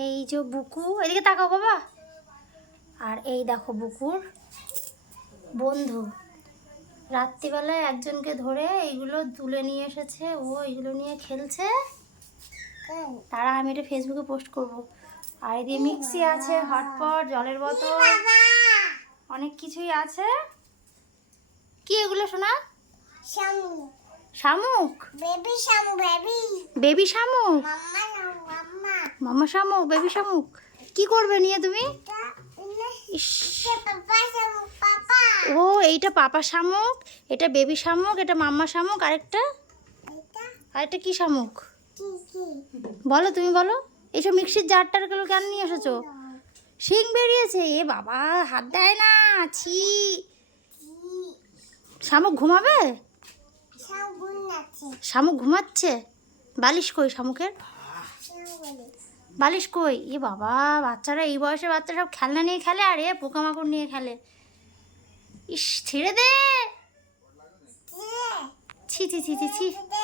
এই যে বুকু, এদিকে তাকাও বাবা। আর এই দেখো বুকুর বন্ধু, রাত্রিবেলায় একজনকে ধরে এইগুলো তুলে নিয়ে এসেছে, ও এইগুলো নিয়ে খেলছে। তারা আমি এটা ফেসবুকে পোস্ট করব। আর এদিকে মিক্সি আছে, হটপট, জলের বোতল, অনেক কিছুই আছে। কি এগুলো শোনা? শামুক। শামুক? বেবি শামুক, বেবি। বেবি শামুক? মাম্মা শামুক, মাম্মা। মামা শামুক, বেবি শামুক। কি করবে নিয়ে তুমি? ইস, পাপা শামুক, পাপা। ও এইটা পাপা শামুক, এটা বেবি শামুক, এটা মাম্মা শামুক, এটা আরেকটা কি শামুক কি কি? বলো, তুমি বলো। এইসব মিক্সির জারটারগুলো কেন নিয়ে এসেছো? শিং বেরিয়েছে, এ বাবা, হাত দেয় না, ছি। শামুক ঘুমাবে? শামুক নাচে। শামুক ঘুমাচ্ছে। বালিশ কই শামুকের? শামুক বলে। বালিশ কই? এ বাবা, বাচ্চারা এই বয়সের বাচ্চারা সব খেলনা নিয়ে খেলে, আর এ পোকামাকড় নিয়ে খেলে। ইস, ছেড়ে দে। ছি ছি ছি ছি ছি। দে।